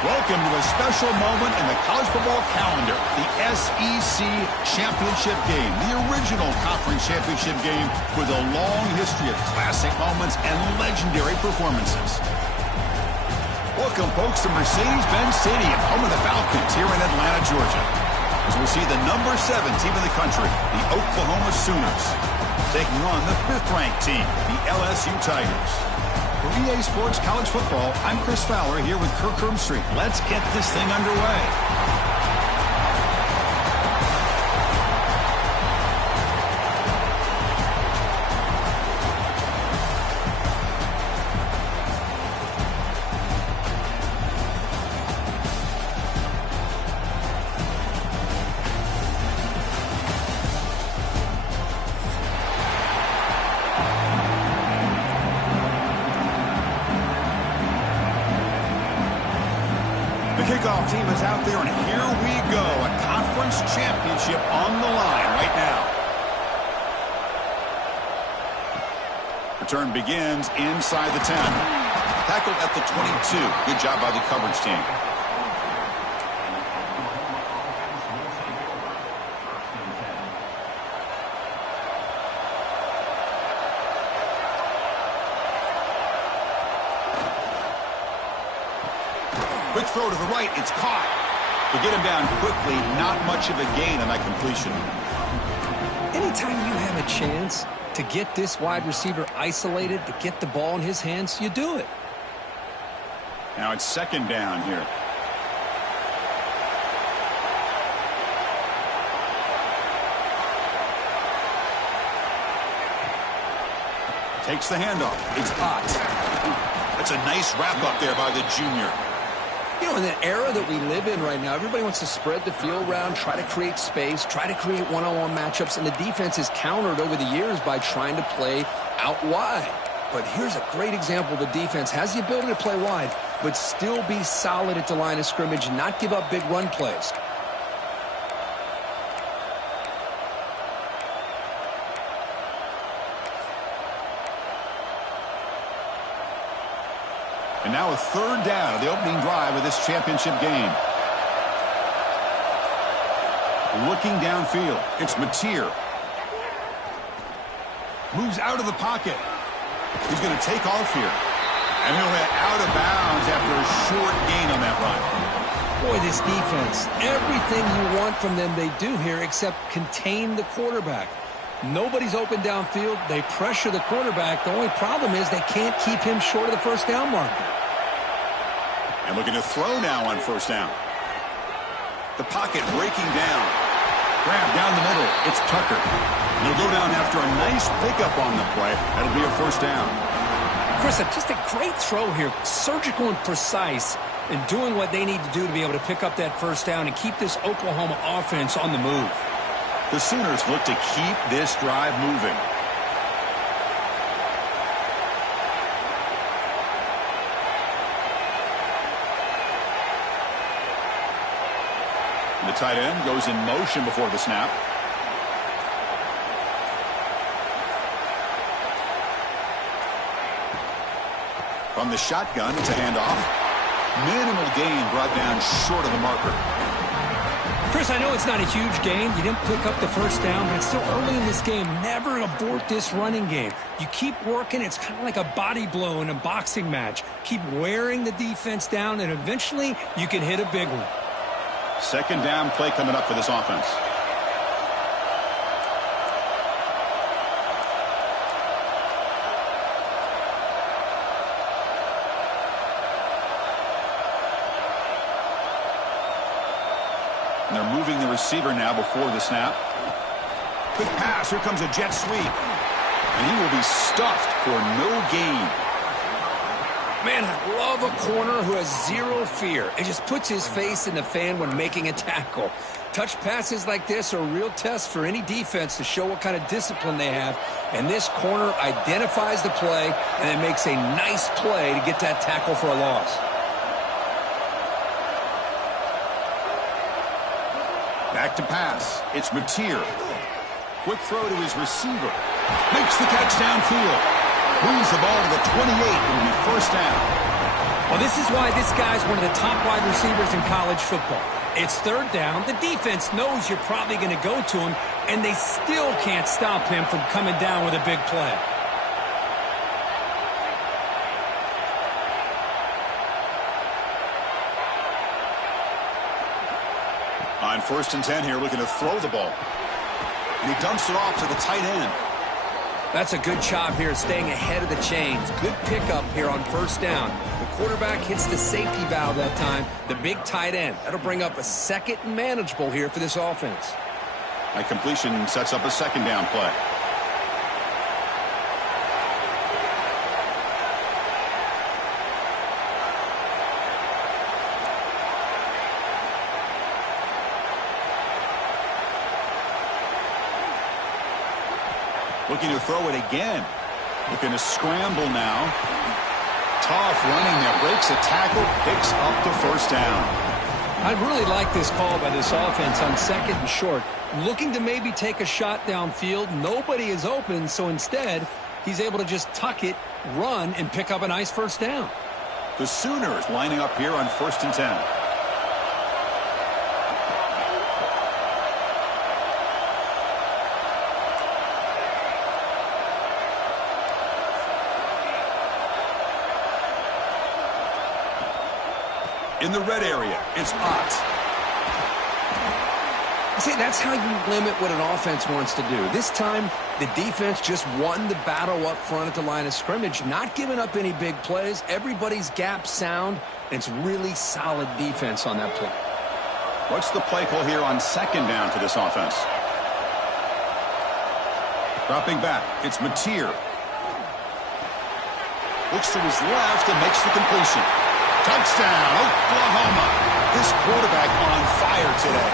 Welcome to a special moment in the college football calendar, the SEC Championship Game, the original conference championship game with a long history of classic moments and legendary performances. Welcome, folks, to Mercedes-Benz Stadium, home of the Falcons here in Atlanta, Georgia, as we'll see the number 7 team in the country, the Oklahoma Sooners, taking on the 5th-ranked team, the LSU Tigers. For EA Sports College Football, I'm Chris Fowler here with Kirk Herbstreit. Let's get this thing underway. The kickoff team is out there, and here we go. A conference championship on the line right now. Return begins inside the 10. Tackled at the 22. Good job by the coverage team. Quick throw to the right. It's caught. To get him down quickly, not much of a gain on that completion. Anytime you have a chance to get this wide receiver isolated, to get the ball in his hands, you do it. Now it's second down here. Takes the handoff. It's hot. That's a nice wrap up there by the junior. You know, in the era that we live in right now, everybody wants to spread the field around, try to create space, try to create one-on-one matchups, and the defense is countered over the years by trying to play out wide. But here's a great example. The defense has the ability to play wide, but still be solid at the line of scrimmage and not give up big run plays. And now a third down of the opening drive of this championship game. Looking downfield, it's Mateer. Moves out of the pocket. He's going to take off here. And he'll hit out of bounds after a short gain on that run. Boy, this defense, everything you want from them they do here except contain the quarterback. Nobody's open downfield. They pressure the quarterback. The only problem is they can't keep him short of the first down marker. And looking to throw now on first down. The pocket breaking down. Grab down the middle. It's Tucker. And he'll go down after a nice pickup on the play. That'll be a first down. Chris, just a great throw here. Surgical and precise in doing what they need to do to be able to pick up that first down and keep this Oklahoma offense on the move. The Sooners look to keep this drive moving. The tight end goes in motion before the snap. From the shotgun, it's a handoff. Minimal gain brought down short of the marker. Chris, I know it's not a huge gain. You didn't pick up the first down, but it's still early in this game. Never abort this running game. You keep working. It's kind of like a body blow in a boxing match. Keep wearing the defense down, and eventually you can hit a big one. Second down play coming up for this offense. And they're moving the receiver now before the snap. Quick pass. Here comes a jet sweep. And he will be stuffed for no gain. Man, I love a corner who has zero fear. It just puts his face in the fan when making a tackle. Touch passes like this are a real test for any defense to show what kind of discipline they have. And this corner identifies the play and then makes a nice play to get that tackle for a loss. Back to pass. It's Mateer. Quick throw to his receiver. Makes the catch downfield. Moves the ball to the 28. It will be first down. Well, this is why this guy's one of the top wide receivers in college football. It's third down. The defense knows you're probably going to go to him, and they still can't stop him from coming down with a big play. On 1st and 10 here, looking to throw the ball. And he dumps it off to the tight end. That's a good job here, staying ahead of the chains. Good pickup here on 1st down. The quarterback hits the safety valve that time, the big tight end. That'll bring up a second and manageable here for this offense. That completion sets up a 2nd down play. Looking to throw it again. Looking to scramble now. Tough running there. Breaks a tackle. Picks up the 1st down. I really like this call by this offense on 2nd and short. Looking to maybe take a shot downfield. Nobody is open, so instead, he's able to just tuck it, run, and pick up a nice 1st down. The Sooners lining up here on 1st and 10. In the red area, it's Potts. See, that's how you limit what an offense wants to do. This time, the defense just won the battle up front at the line of scrimmage, not giving up any big plays. Everybody's gap sound, and it's really solid defense on that play. What's the play call here on 2nd down for this offense? Dropping back, it's Mateer. Looks to his left and makes the completion. Touchdown, Oklahoma. This quarterback on fire today.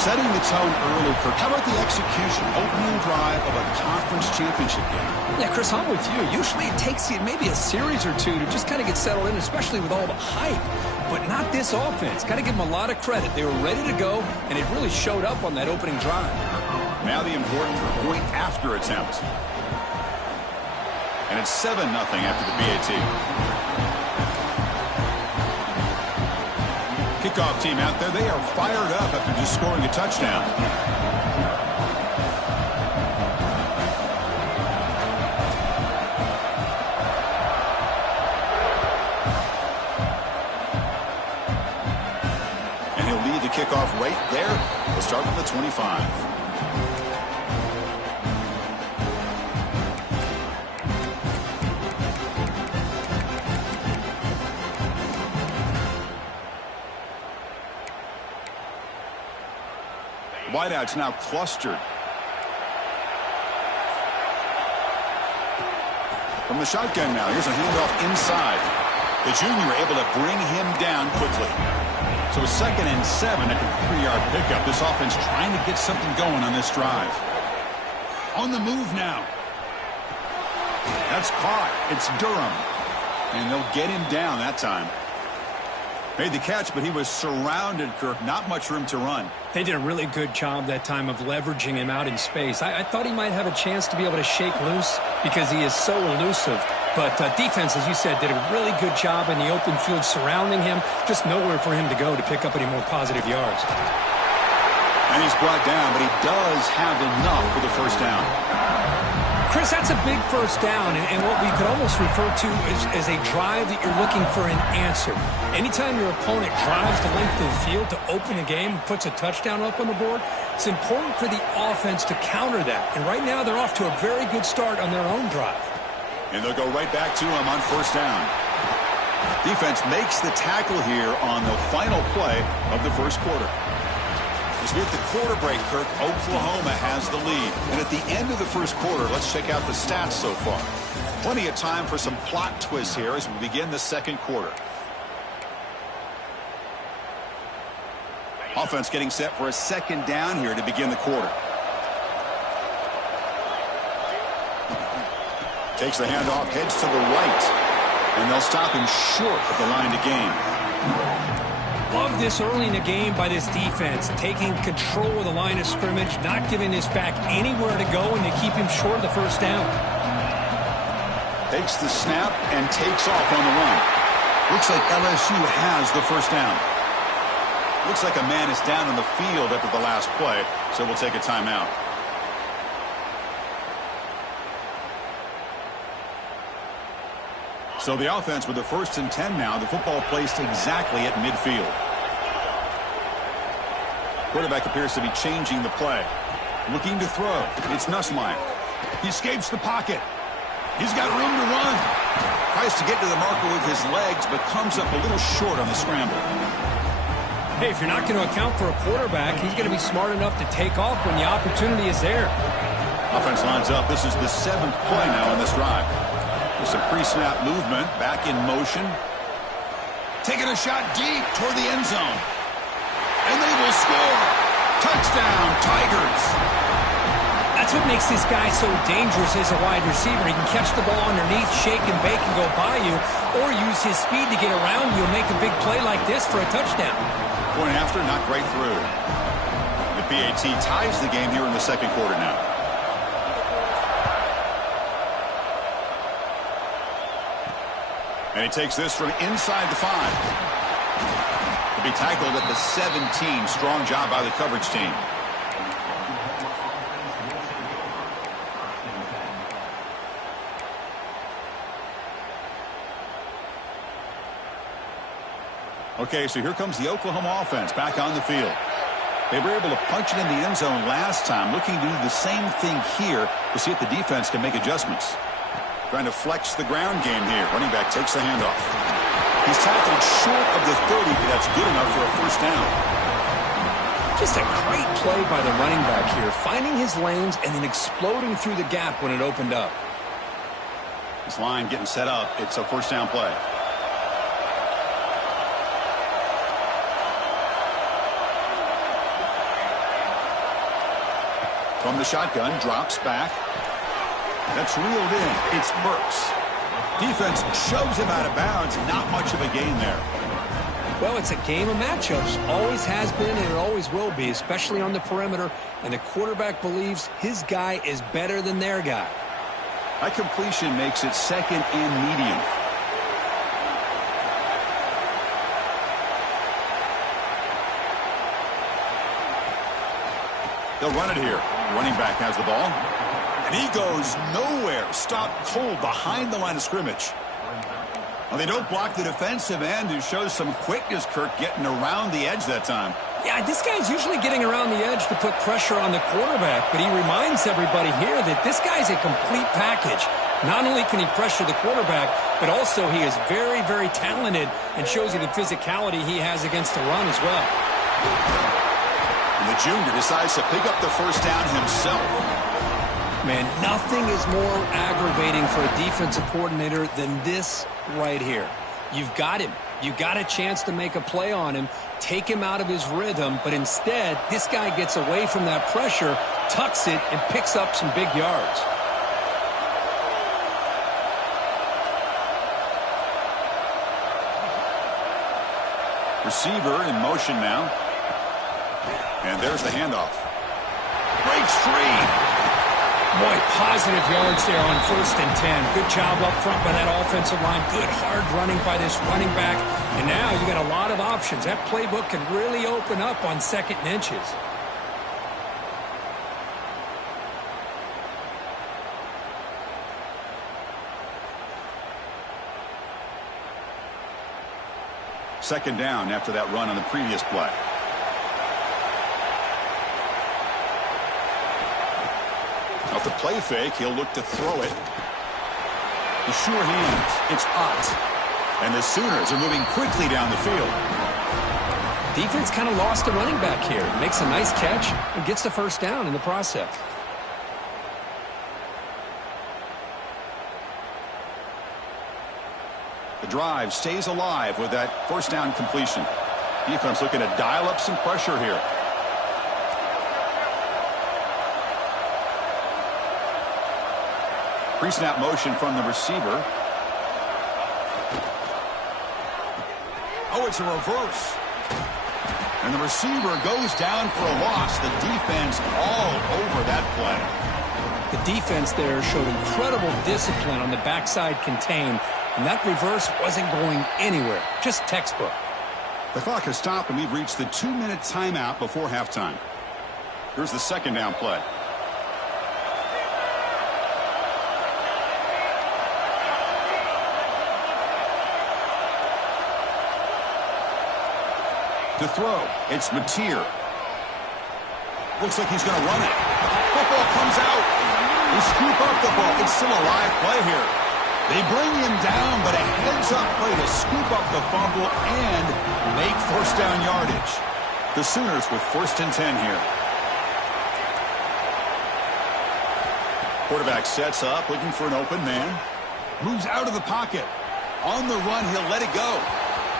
Setting the tone early, Kirk. How about the execution, opening drive of a conference championship game? Yeah, Chris, I'm with you. Usually it takes you maybe a series or two to just kind of get settled in, especially with all the hype. But not this offense. Got to give them a lot of credit. They were ready to go, and it really showed up on that opening drive. Now the important point after attempt. And it's 7-0 after the BAT. Kickoff team out there, they are fired up after just scoring a touchdown. And he'll lead the kickoff right there. We'll start with the 25. Wideouts now clustered. From the shotgun now, here's a handoff inside. The junior able to bring him down quickly. So 2nd and 7 at the 3-yard pickup. This offense trying to get something going on this drive. On the move now. That's caught. It's Durham. And they'll get him down that time. Made the catch, but he was surrounded, Kirk. Not much room to run. They did a really good job that time of leveraging him out in space. I thought he might have a chance to be able to shake loose because he is so elusive. But defense, as you said, did a really good job in the open field surrounding him. Just nowhere for him to go to pick up any more positive yards. And he's brought down, but he does have enough for the 1st down. Chris, that's a big 1st down, and what we could almost refer to as a drive that you're looking for an answer. Anytime your opponent drives the length of the field to open the game and puts a touchdown up on the board, it's important for the offense to counter that. And right now, they're off to a very good start on their own drive. And they'll go right back to him on 1st down. Defense makes the tackle here on the final play of the 1st quarter. As we hit the quarter break, Kirk, Oklahoma has the lead. And at the end of the 1st quarter, let's check out the stats so far. Plenty of time for some plot twists here as we begin the 2nd quarter. Offense getting set for a 2nd down here to begin the quarter. Takes the handoff, heads to the right. And they'll stop him short of the line to gain. Love this early in the game by this defense, taking control of the line of scrimmage, not giving this back anywhere to go, and to keep him short of the 1st down. Takes the snap and takes off on the run. Looks like LSU has the first down. Looks like a man is down on the field after the last play, so we'll take a timeout. So the offense with the 1st and 10 now. The football placed exactly at midfield. Quarterback appears to be changing the play. Looking to throw. It's Nussmeier. He escapes the pocket. He's got room to run. Tries to get to the marker with his legs, but comes up a little short on the scramble. Hey, if you're not going to account for a quarterback, he's going to be smart enough to take off when the opportunity is there. Offense lines up. This is the 7th play now in this drive. With some pre-snap movement, back in motion. Taking a shot deep toward the end zone. And they will score. Touchdown, Tigers. That's what makes this guy so dangerous as a wide receiver. He can catch the ball underneath, shake and bake and go by you, or use his speed to get around you and make a big play like this for a touchdown. Point after, not right through. The PAT ties the game here in the 2nd quarter now. And he takes this from inside the 5. To be tackled at the 17. Strong job by the coverage team. Okay, so here comes the Oklahoma offense back on the field. They were able to punch it in the end zone last time, looking to do the same thing here to see if the defense can make adjustments. Trying to flex the ground game here. Running back takes the handoff. He's tackled short of the 30, but that's good enough for a first down. Just a great play by the running back here, finding his lanes and then exploding through the gap when it opened up. This line getting set up. It's a first down play. From the shotgun, drops back. That's reeled in. It's Burks. Defense shoves him out of bounds. Not much of a gain there. Well, it's a game of matchups. Always has been and it always will be, especially on the perimeter. And the quarterback believes his guy is better than their guy. That completion makes it 2nd and medium. They'll run it here. Running back has the ball. And he goes nowhere. Stopped cold behind the line of scrimmage. Well, they don't block the defensive end, who shows some quickness, Kirk, getting around the edge that time. Yeah, this guy's usually getting around the edge to put pressure on the quarterback, but he reminds everybody here that this guy's a complete package. Not only can he pressure the quarterback, but also he is very, very talented and shows you the physicality he has against the run as well. And the junior decides to pick up the first down himself. Man, nothing is more aggravating for a defensive coordinator than this right here. You've got him. You've got a chance to make a play on him, take him out of his rhythm, but instead, this guy gets away from that pressure, tucks it, and picks up some big yards. Receiver in motion now. And there's the handoff. Breaks free. Boy, positive yards there on 1st and 10. Good job up front by that offensive line. Good hard running by this running back. And now you got a lot of options. That playbook can really open up on 2nd and inches. Second down after that run on the previous play. Off the play fake, he'll look to throw it. The sure hands. It's Ott. And the Sooners are moving quickly down the field. Defense kind of lost a running back here. Makes a nice catch and gets the first down in the process. The drive stays alive with that first down completion. Defense looking to dial up some pressure here. Pre-snap motion from the receiver. Oh, it's a reverse. And the receiver goes down for a loss. The defense all over that play. The defense there showed incredible discipline on the backside contain. And that reverse wasn't going anywhere. Just textbook. The clock has stopped, and we've reached the 2-minute timeout before halftime. Here's the second down play. To throw, it's Mateer. Looks like he's going to run it. Football comes out. They scoop up the ball. It's still a live play here. They bring him down, but a heads-up play to scoop up the fumble and make first down yardage. The Sooners with 1st and 10 here. Quarterback sets up, looking for an open man. Moves out of the pocket. On the run, he'll let it go.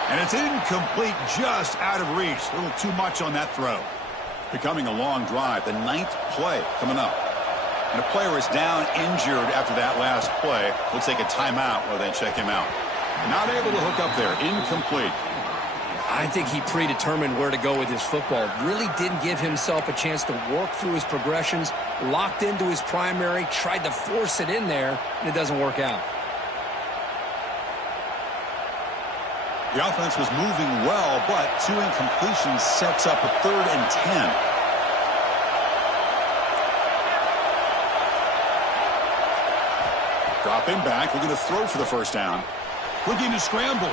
And it's incomplete, just out of reach. A little too much on that throw. Becoming a long drive. The 9th play coming up. And a player is down injured after that last play. We'll take a timeout while they check him out. Not able to hook up there. Incomplete. I think he predetermined where to go with his football. Really didn't give himself a chance to work through his progressions. Locked into his primary. Tried to force it in there. And it doesn't work out. The offense was moving well, but 2 incompletions sets up a 3rd and 10. Dropping back, looking to throw for the first down. Looking to scramble.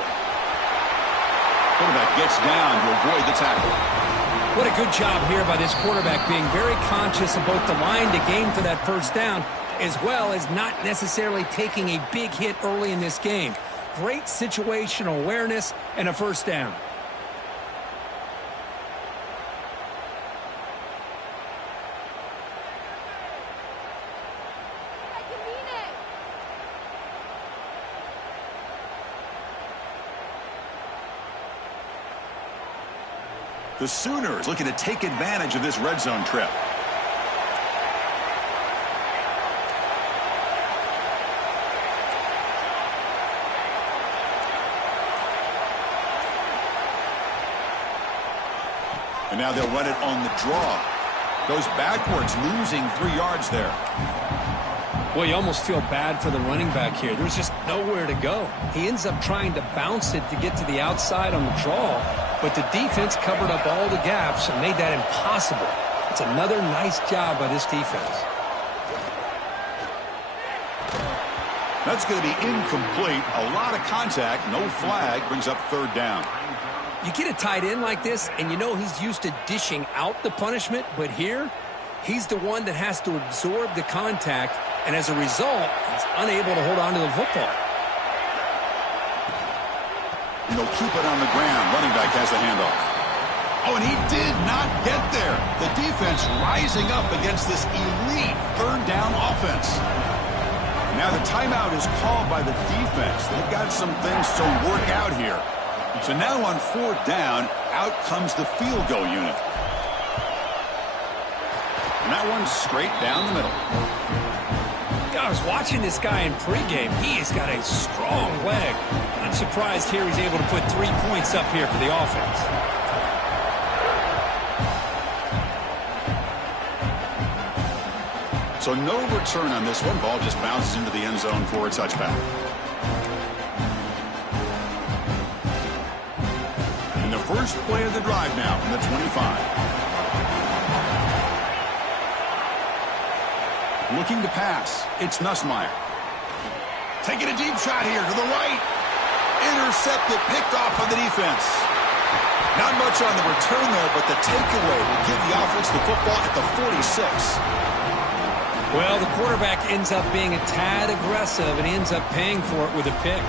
Quarterback gets down to avoid the tackle. What a good job here by this quarterback, being very conscious of both the line to gain for that first down, as well as not necessarily taking a big hit early in this game. Great situational awareness and a first down. The Sooners looking to take advantage of this red zone trip. And now they'll run it on the draw. Goes backwards, losing 3 yards there. Well, you almost feel bad for the running back here. There's just nowhere to go. He ends up trying to bounce it to get to the outside on the draw, but the defense covered up all the gaps and made that impossible. It's another nice job by this defense. That's going to be incomplete. A lot of contact. No flag. Brings up 3rd down. You get a tight end like this, and you know he's used to dishing out the punishment, but here, he's the one that has to absorb the contact, and as a result, he's unable to hold on to the football. And they'll keep it on the ground. Running back has the handoff. Oh, and he did not get there. The defense rising up against this elite 3rd down offense. Now the timeout is called by the defense. They've got some things to work out here. So now on 4th down, out comes the field goal unit. And that one's straight down the middle. I was watching this guy in pregame. He has got a strong leg. I'm surprised here he's able to put 3 points up here for the offense. So no return on this one. Ball just bounces into the end zone for a touchback. And the first play of the drive now from the 25. Looking to pass. It's Nussmeier. Taking a deep shot here to the right. Intercepted, picked off on the defense. Not much on the return there, but the takeaway will give the offense the football at the 46. Well, the quarterback ends up being a tad aggressive and ends up paying for it with a pick.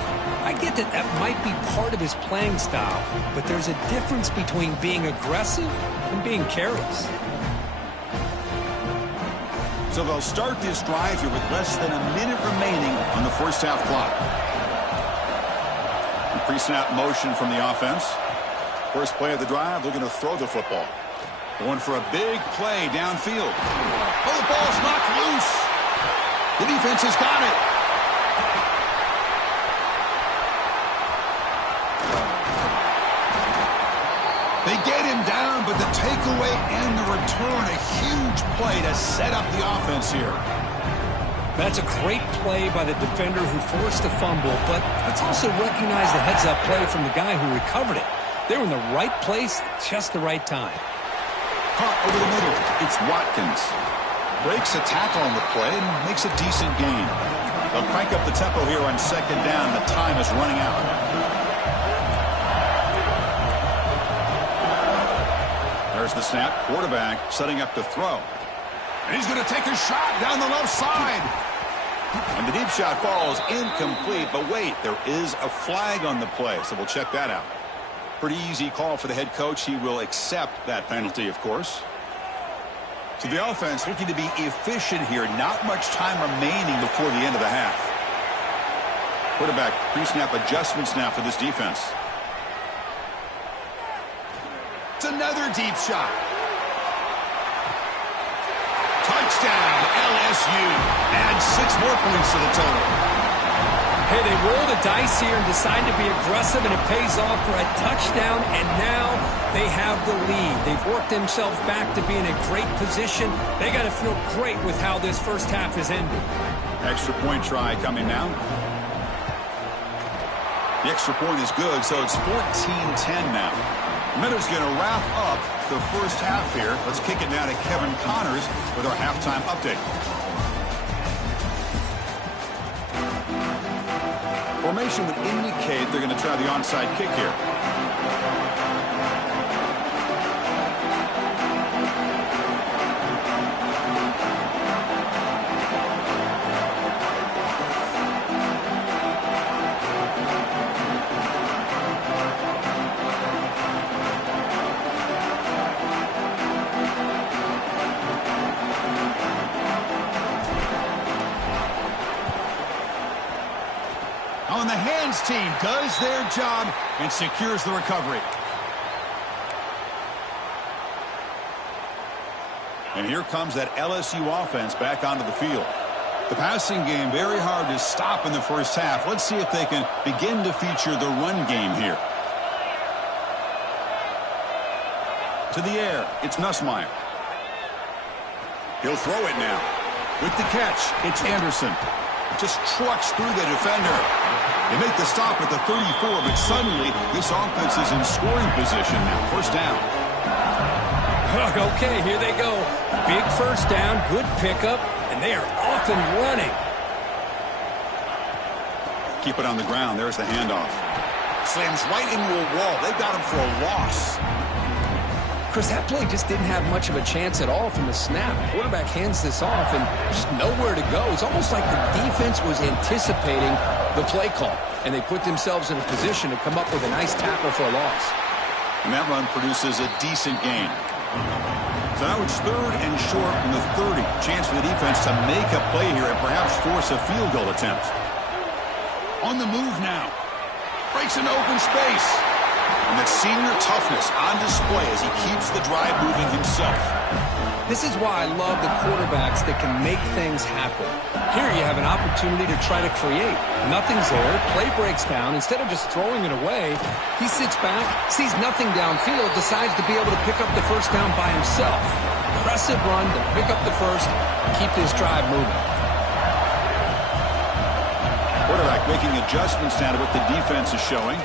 I get that that might be part of his playing style, but there's a difference between being aggressive and being careless. So they'll start this drive here with less than a minute remaining on the first half clock. Pre-snap motion from the offense. First play of the drive, looking to throw the football. Going for a big play downfield. Oh, the ball's knocked loose. The defense has got it. They get him down, but the takeaway and the return, a huge play to set up the offense here. That's a great play by the defender who forced the fumble, but let's also recognize the heads-up play from the guy who recovered it. They were in the right place, just the right time. Caught over the middle. It's Watkins. Breaks a tackle on the play and makes a decent gain. They'll crank up the tempo here on second down. The time is running out. There's the snap. Quarterback setting up to throw. And he's going to take a shot down the left side. And the deep shot falls incomplete. But wait, there is a flag on the play, so we'll check that out. Pretty easy call for the head coach. He will accept that penalty, of course. So the offense looking to be efficient here. Not much time remaining before the end of the half. Quarterback pre-snap adjustments now for this defense. It's another deep shot. Touchdown, LSU. Add 6 more points to the total. Hey, they roll the dice here and decide to be aggressive, and it pays off for a touchdown, and now they have the lead. They've worked themselves back to be in a great position. They got to feel great with how this first half has ended. Extra point try coming now. The extra point is good, so it's 14-10 now. Minutes going to wrap up the first half here. Let's kick it now to Kevin Connors with our halftime update. Formation would indicate they're going to try the onside kick here. On the hands team does their job and secures the recovery. And here comes that LSU offense back onto the field. The passing game very hard to stop in the first half. Let's see if they can begin to feature the run game here. To the air, it's Nussmeier. He'll throw it now. With the catch, it's Anderson. Just trucks through the defender. They make the stop at the 34, but suddenly this offense is in scoring position now. First down. Okay, here they go. Big first down, good pickup, and they are off and running. Keep it on the ground. There's the handoff. Slams right into a wall. They got him for a loss. Chris, that play just didn't have much of a chance at all from the snap. Quarterback hands this off and just nowhere to go. It's almost like the defense was anticipating the play call, and they put themselves in a position to come up with a nice tackle for a loss. And that run produces a decent gain. So now it's 3rd and short from the 30. Chance for the defense to make a play here and perhaps force a field goal attempt. On the move now. Breaks into open space. And that senior toughness on display as he keeps the drive moving himself. This is why I love the quarterbacks that can make things happen. Here you have an opportunity to try to create. Nothing's there. Play breaks down. Instead of just throwing it away, he sits back, sees nothing downfield, decides to be able to pick up the first down by himself. Impressive run to pick up the first, keep this drive moving. Quarterback making adjustments now to what the defense is showing.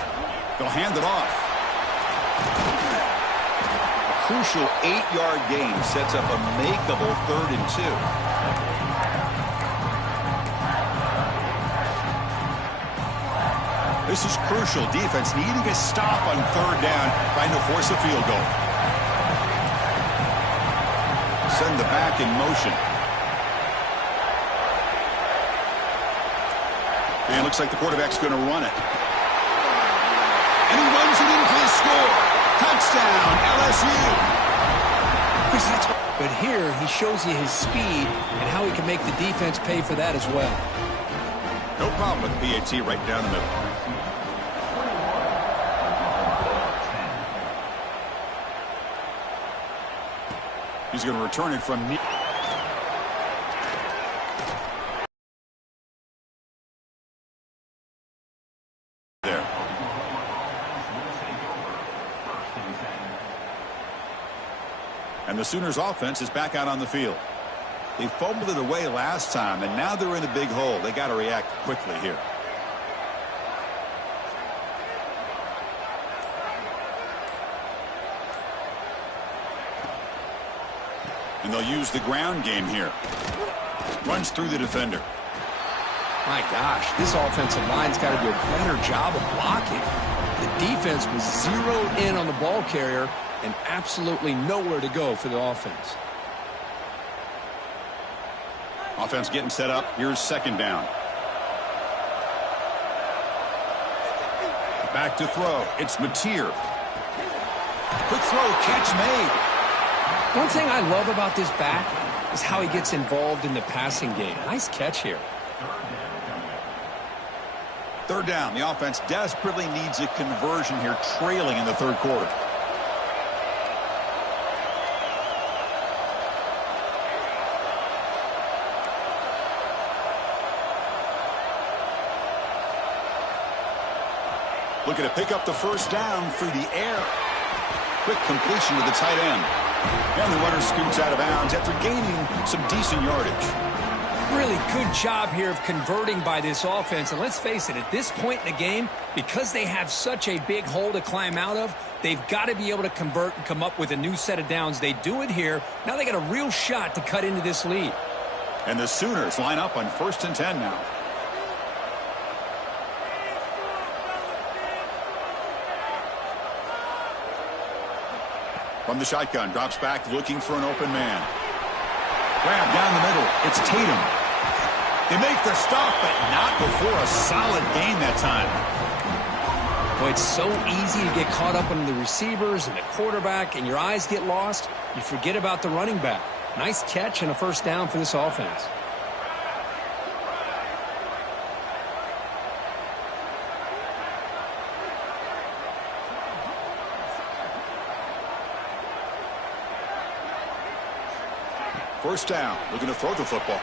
They'll hand it off. Crucial 8-yard gain sets up a makeable 3rd and 2. This is crucial. Defense needing a stop on 3rd down, trying to force a field goal. Send the back in motion. And it looks like the quarterback's going to run it. And he runs it in for the score. Touchdown, LSU. But here, he shows you his speed and how he can make the defense pay for that as well. No problem with the PAT right down the middle. He's going to return it from there. And the Sooners offense is back out on the field. They fumbled it away last time, and now they're in a big hole. They got to react quickly here. And they'll use the ground game here. Runs through the defender. My gosh, this offensive line's got to do a better job of blocking. The defense was zeroed in on the ball carrier and absolutely nowhere to go for the offense. Offense getting set up. Here's second down. Back to throw. It's Mateer. Quick throw, catch made. One thing I love about this back is how he gets involved in the passing game. Nice catch here. Third down. The offense desperately needs a conversion here, trailing in the third quarter. Looking to pick up the first down through the air. Quick completion to the tight end. And the runner scoots out of bounds after gaining some decent yardage. Really good job here of converting by this offense. And let's face it, at this point in the game, because they have such a big hole to climb out of, they've got to be able to convert and come up with a new set of downs. They do it here. Now they got a real shot to cut into this lead. And the Sooners line up on 1st and 10 now. From the shotgun, drops back, looking for an open man. Grab down the middle. It's Tatum. They make the stop, but not before a solid gain that time. Boy, it's so easy to get caught up on the receivers and the quarterback, and your eyes get lost. You forget about the running back. Nice catch and a first down for this offense. First down, looking to throw the football.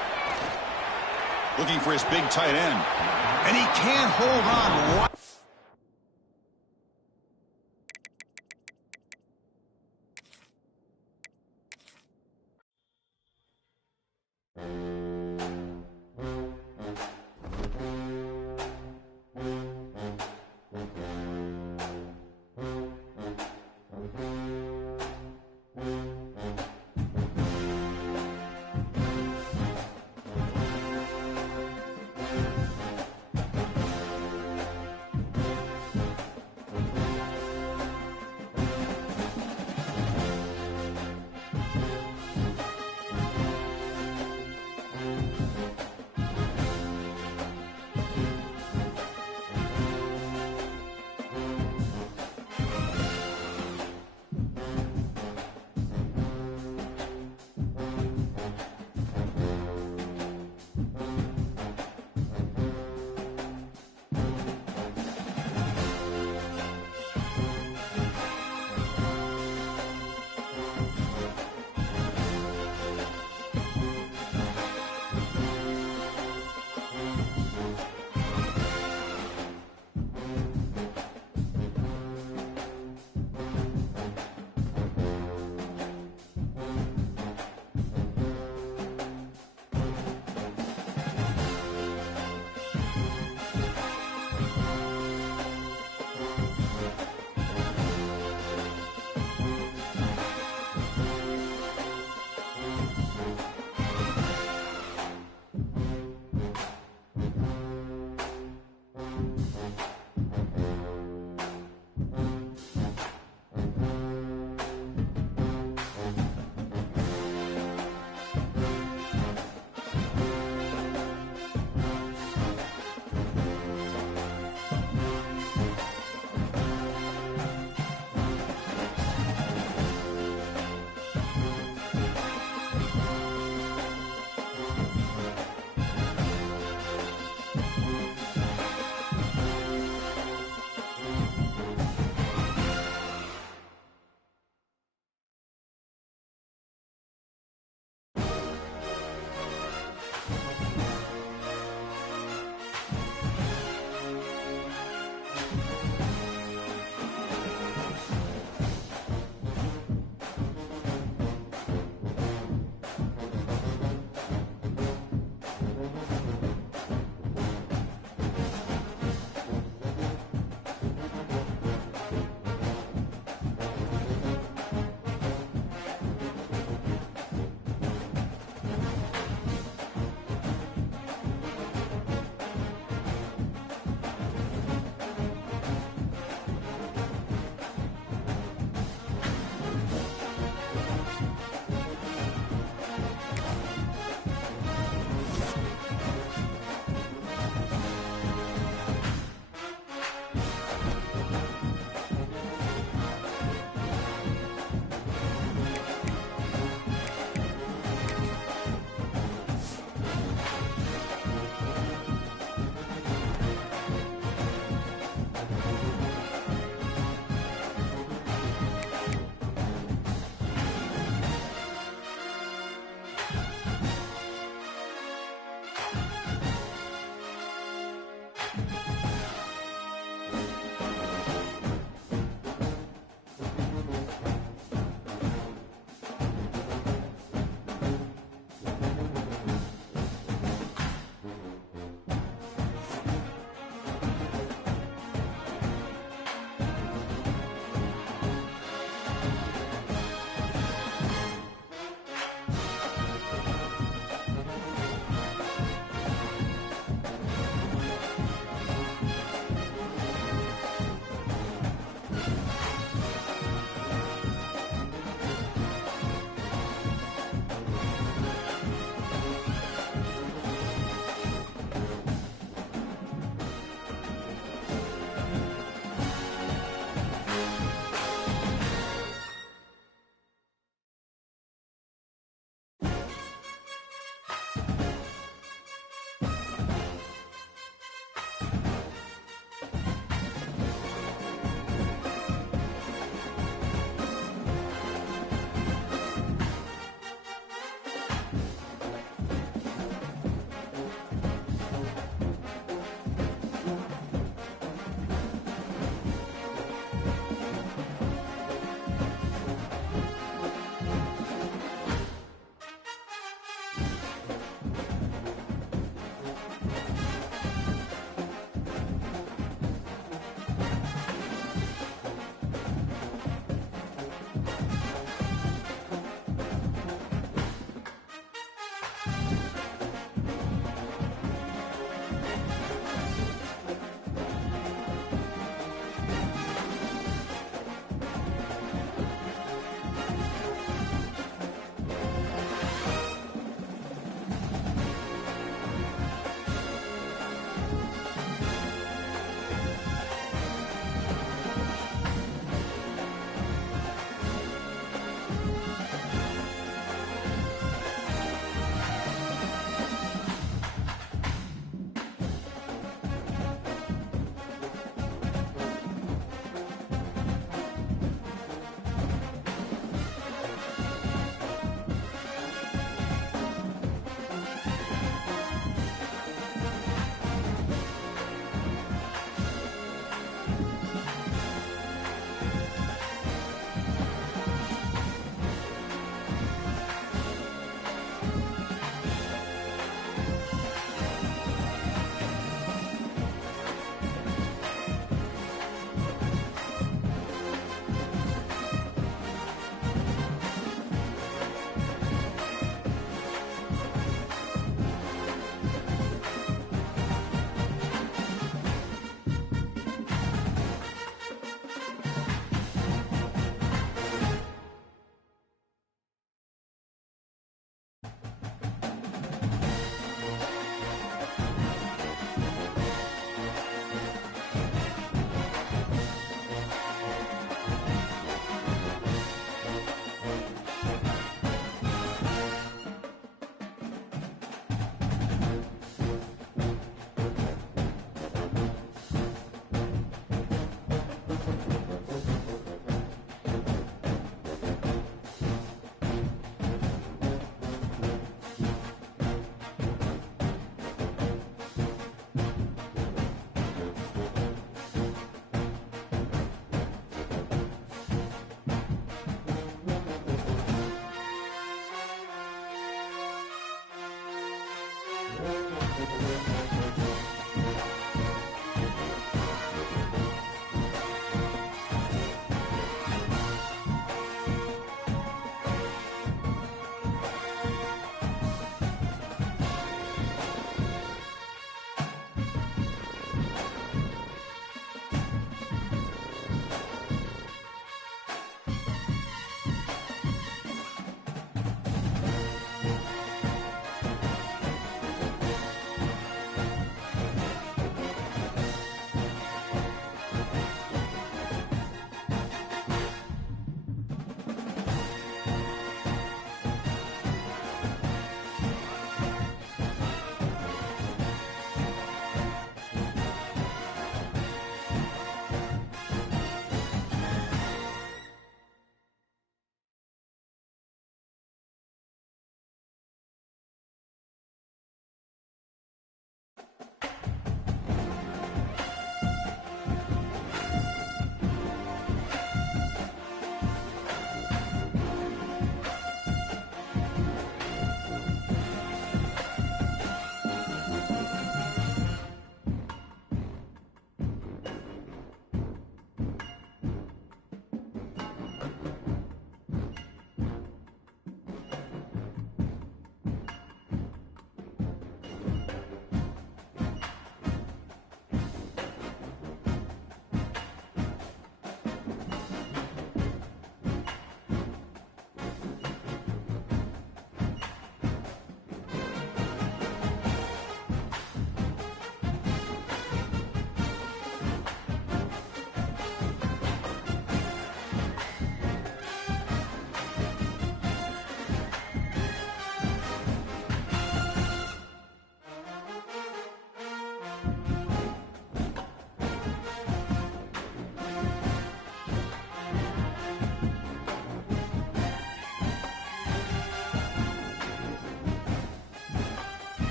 Looking for his big tight end. And he can't hold on. Right.